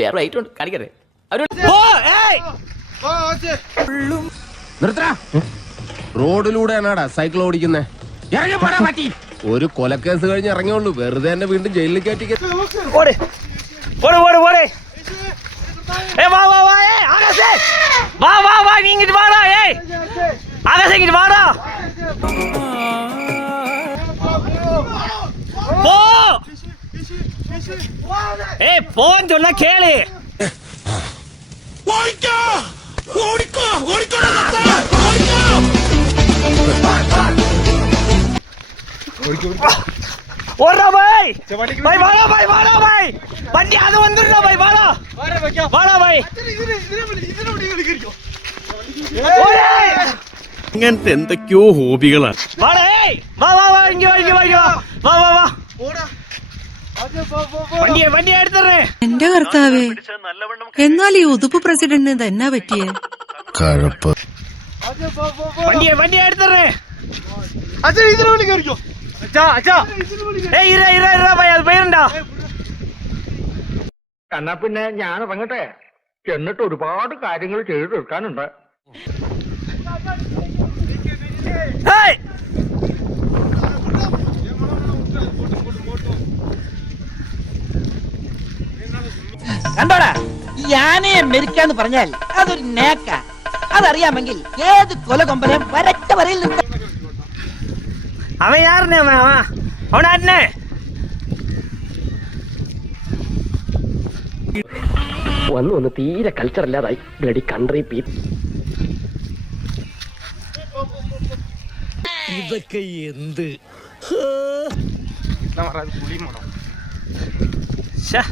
വേറെ ഐറ്റം ഉണ്ട്. കാണിക്കട്ടെ. അവർ ഓ ഏയ്! നിർത്തടാ. റോഡിലൂടെയാണാടാ സൈക്കിൾ ഓടിക്കുന്നേ? ഒരു കൊലക്കേസ് കഴിഞ്ഞ് ഇറങ്ങിയുള്ളൂ. വെറുതെ എന്നെ വീണ്ടും ജയിലിൽ കയറ്റി ഓടെ. ഓടെ ഓടെ ഓടെ. ഏ വാ വാ വാ ഏ ആകാശേ. വാ വാ വാ നീ ഇങ്ങോട്ട് വാടാ ഏ ആകാശേ ഇങ്ങോട്ട് വാടാ. ഏ പോൻ ചൊന്ന കേള് ஓடுறா பாய் பாய் வாடா பாய் வாடா பாய் வண்டி அது வந்துடுறா பாய் வாடா வாடா பாய் ഓടേ. ഇങ്ങനത്തെ എന്തൊക്കെയോ ഹോബികളാണ് വാടാ ഏയ് വാ വാ വാ ഇങ്ങ വാ ഇങ്ങ വാ ഇങ്ങ വാ വാ വാ വാ വണ്ടിയെ വണ്ടിയെ എടുത്തറേ എന്റെ കർത്താവേ എന്നാൽ ഈ ഉതുപ്പ് പ്രസിഡന്റിന് തന്നെ പറ്റിയേ? കഴപ്പ്. എന്നാ പിന്നെ ഞാൻ ഇറങ്ങട്ടെ എന്നിട്ട് ഒരുപാട് കാര്യങ്ങൾ ചെയ്തു തീർക്കാനുണ്ട് കണ്ടോടാ? ഈ ആനയെ മെരിക്കാന്ന് പറഞ്ഞാൽ അതൊരു നേക്ക. അതറിയാമെങ്കിൽ ഏത് കൊലകൊമ്പനെ വരട്ട വരയിൽ നിർത്ത അവൻ യാറിനെ അവൻ. അവൻ അവനാറ്റിനെ വന്നു വന്ന് തീരെ കൾച്ചർ ഇല്ലാതായി ബ്ലഡി കൺട്രി പീ ഇതൊക്കെ എന്ത്? ശ്ശെ.